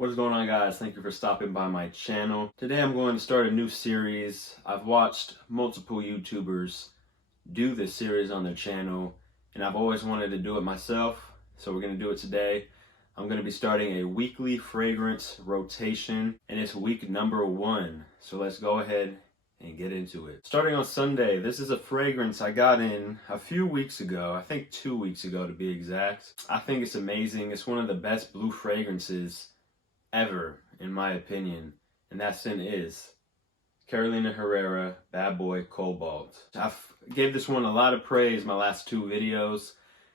What is going on, guys? Thank you for stopping by my channel. Today I'm going to start a new series. I've watched multiple YouTubers do this series on their channel and I've always wanted to do it myself, so we're going to do it today. I'm going to be starting a weekly fragrance rotation and it's week number 1. So let's go ahead and get into it. Starting on Sunday, this is a fragrance I got in a few weeks ago, I think 2 weeks ago to be exact. I think it's amazing. It's one of the best blue fragrances ever, in my opinion, and that scent is Carolina Herrera Bad Boy Cobalt. I've gave this one a lot of praise my last 2 videos.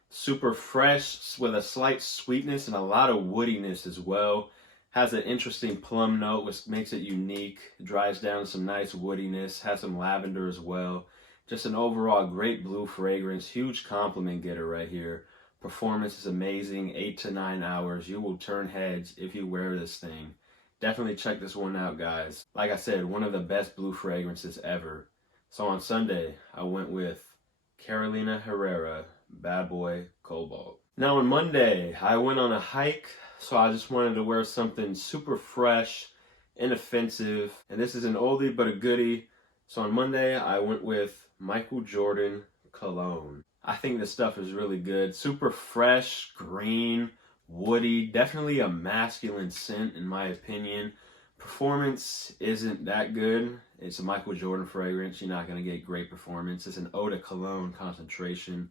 Super fresh with a slight sweetness and a lot of woodiness as well. Has an interesting plum note which makes it unique. It dries down some nice woodiness. Has some lavender as well. Just an overall great blue fragrance. Huge compliment getter right here. Performance is amazing, 8 to 9 hours. You will turn heads if you wear this thing. Definitely check this one out, guys. Like I said, one of the best blue fragrances ever. So on Sunday, I went with Carolina Herrera Bad Boy Cobalt. Now on Monday, I went on a hike, so I just wanted to wear something super fresh, inoffensive, and this is an oldie but a goodie. So on Monday, I went with Michael Jordan Cologne. I think this stuff is really good. Super fresh, green, woody, definitely a masculine scent in my opinion. Performance isn't that good. It's a Michael Jordan fragrance. You're not going to get great performance. It's an eau de cologne concentration.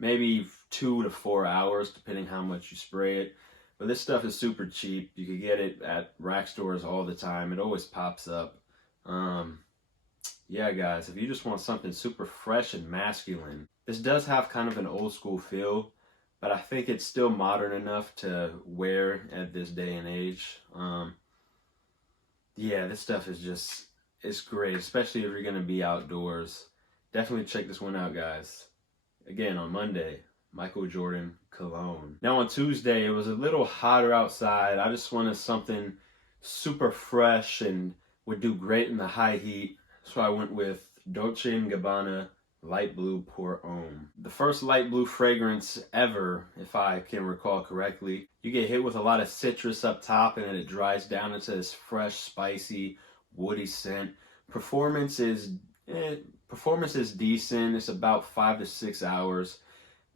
Maybe 2 to 4 hours depending how much you spray it. But this stuff is super cheap. You can get it at rack stores all the time. It always pops up. Yeah, guys, if you just want something super fresh and masculine, this does have kind of an old school feel, but I think it's still modern enough to wear at this day and age. Yeah, this stuff is just, it's great, especially if you're going to be outdoors. Definitely check this one out, guys. Again, on Monday, Michael Jordan Cologne. Now on Tuesday, it was a little hotter outside. I just wanted something super fresh and would do great in the high heat. So I went with Dolce & Gabbana Light Blue Pour Homme. The first light blue fragrance ever, if I can recall correctly. You get hit with a lot of citrus up top and then it dries down into this fresh, spicy, woody scent. Performance is decent. It's about 5 to 6 hours.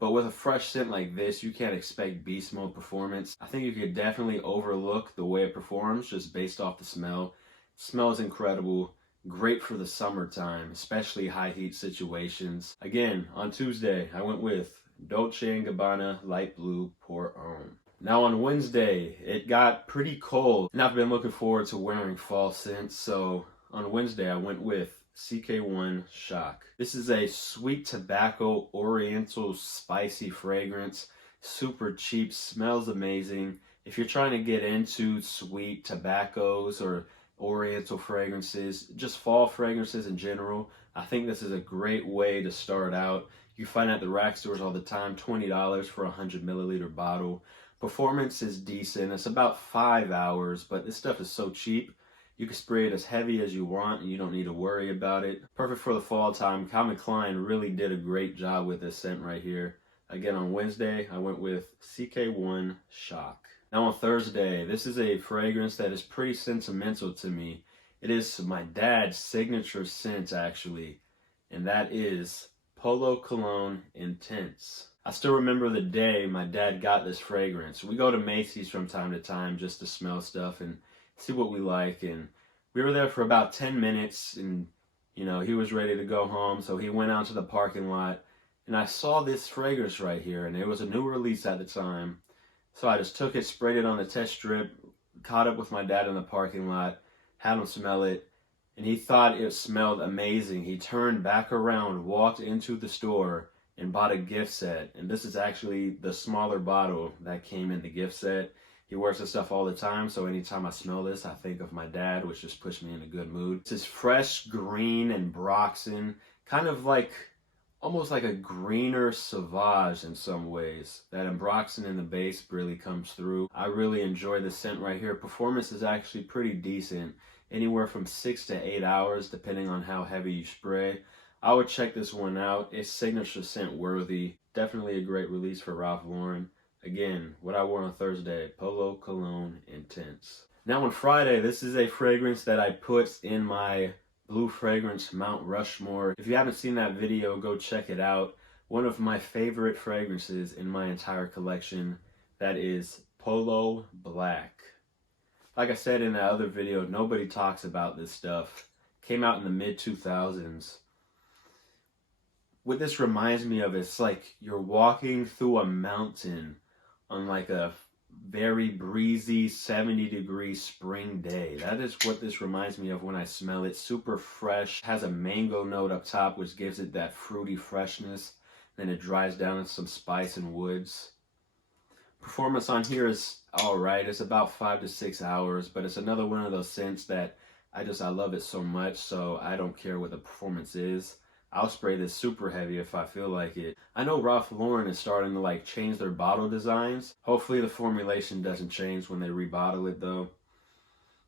But with a fresh scent like this, you can't expect beast mode performance. I think you could definitely overlook the way it performs just based off the smell. It smells incredible. Great for the summertime, especially high heat situations. Again, on Tuesday, I went with Dolce & Gabbana Light Blue Pour Homme. Now on Wednesday, it got pretty cold, and I've been looking forward to wearing fall scents, so on Wednesday, I went with CK1 Shock. This is a sweet tobacco, oriental, spicy fragrance. Super cheap, smells amazing. If you're trying to get into sweet tobaccos or oriental fragrances, just fall fragrances in general, I think this is a great way to start out. You find at the rack stores all the time, $20 for a 100 milliliter bottle. Performance is decent. It's about 5 hours, but this stuff is so cheap. You can spray it as heavy as you want and you don't need to worry about it. Perfect for the fall time. Calvin Klein really did a great job with this scent right here. Again, on Wednesday, I went with CK1 Shock. Now on Thursday, this is a fragrance that is pretty sentimental to me. It is my dad's signature scent, actually, and that is Polo Cologne Intense. I still remember the day my dad got this fragrance. We go to Macy's from time to time just to smell stuff and see what we like, and we were there for about 10 minutes, and you know, he was ready to go home, so he went out to the parking lot, and I saw this fragrance right here, and it was a new release at the time. So I just took it, sprayed it on the test strip, caught up with my dad in the parking lot, had him smell it, and he thought it smelled amazing. He turned back around, walked into the store, and bought a gift set. And this is actually the smaller bottle that came in the gift set. He wears this stuff all the time, so anytime I smell this, I think of my dad, which just puts me in a good mood. This is fresh green and Ambroxan, kind of like almost like a greener Sauvage in some ways. That Ambroxan in the base really comes through. I really enjoy the scent right here. Performance is actually pretty decent. Anywhere from 6 to 8 hours, depending on how heavy you spray. I would check this one out. It's signature scent worthy. Definitely a great release for Ralph Lauren. Again, what I wore on Thursday, Polo Cologne Intense. Now on Friday, this is a fragrance that I put in my Blue Fragrance Mount Rushmore. If you haven't seen that video, go check it out. One of my favorite fragrances in my entire collection, that is Polo Black. Like I said in that other video, nobody talks about this stuff. Came out in the mid-2000s. What this reminds me of is like you're walking through a mountain on like a very breezy 70-degree spring day. That is what this reminds me of when I smell it. Super fresh, has a mango note up top which gives it that fruity freshness. Then it dries down into some spice and woods. Performance on here is alright. It's about 5 to 6 hours, but it's another one of those scents that I love it so much, so I don't care what the performance is. I'll spray this super heavy if I feel like it. I know Ralph Lauren is starting to like change their bottle designs. Hopefully the formulation doesn't change when they rebottle it though,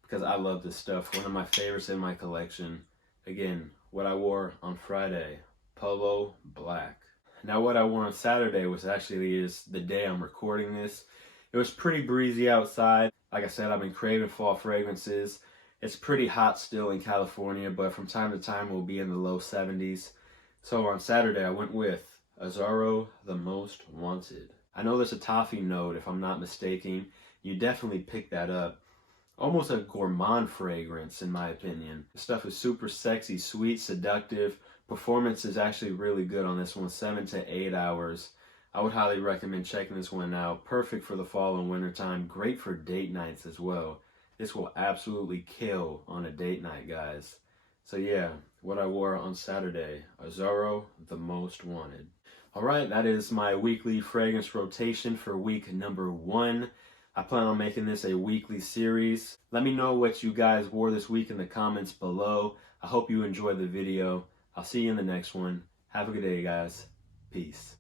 because I love this stuff. One of my favorites in my collection. Again, what I wore on Friday, Polo Black. Now what I wore on Saturday was is the day I'm recording this. It was pretty breezy outside. Like I said, I've been craving fall fragrances. It's pretty hot still in California, but from time to time we'll be in the low 70s. So on Saturday I went with Azzaro The Most Wanted. I know there's a toffee note if I'm not mistaken. You definitely pick that up. Almost a gourmand fragrance in my opinion. The stuff is super sexy, sweet, seductive. Performance is actually really good on this one, 7 to 8 hours. I would highly recommend checking this one out. Perfect for the fall and winter time. Great for date nights as well. This will absolutely kill on a date night, guys. So yeah, what I wore on Saturday, Azzaro The Most Wanted. Alright, that is my weekly fragrance rotation for week number 1. I plan on making this a weekly series. Let me know what you guys wore this week in the comments below. I hope you enjoyed the video. I'll see you in the next one. Have a good day, guys. Peace.